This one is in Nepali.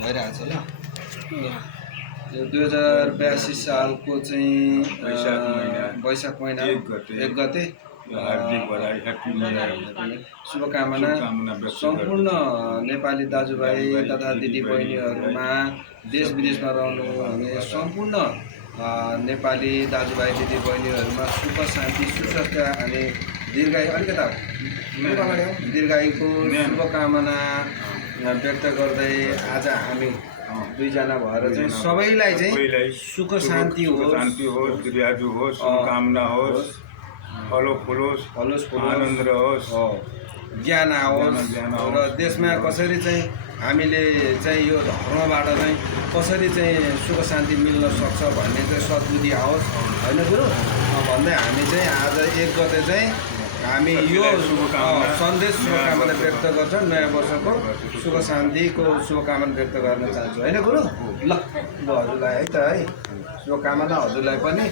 भइरहेछ ल। यो 2082 सालको चाहिँ वैशाख महिना 1 गते हार्दिक बधाई, ह्याप्पी न्यू इयर। शुभकामना सम्पूर्ण नेपाली दाजुभाइ तथा दिदीबहिनीहरूमा देश विदेशमा रहनुहुने सम्पूर्ण नेपाली दाजुभाइ दिदीबहिनीहरूमा सुख शान्ति सुस्वास्थ्य अनि दीर्घायुको शुभकामना व्यक्त गर्दै आज हामी दुईजना भएर चाहिँ सबैलाई चाहिँ सुख शान्ति होस्, दीर्घायु होस्, शुभकामना होस्, फलोस् फुलोस्, आनन्द रहोस्, ज्ञान आओस् र देशमा कसरी चाहिँ हामीले चाहिँ यो धर्मबाट चाहिँ कसरी चाहिँ सुख शान्ति मिल्न सक्छ भन्ने चाहिँ सद्बुद्धि आओस् होइन गुरु भन्दै हामी चाहिँ आज 1 गते चाहिँ हामी यो सन्देश शुभकामना व्यक्त गर्छौँ। नयाँ वर्षको सुख शान्तिको शुभकामना व्यक्त गर्न चाहन्छु होइन गुरु। ल हजुरलाई है त है शुभकामना हजुरलाई पनि।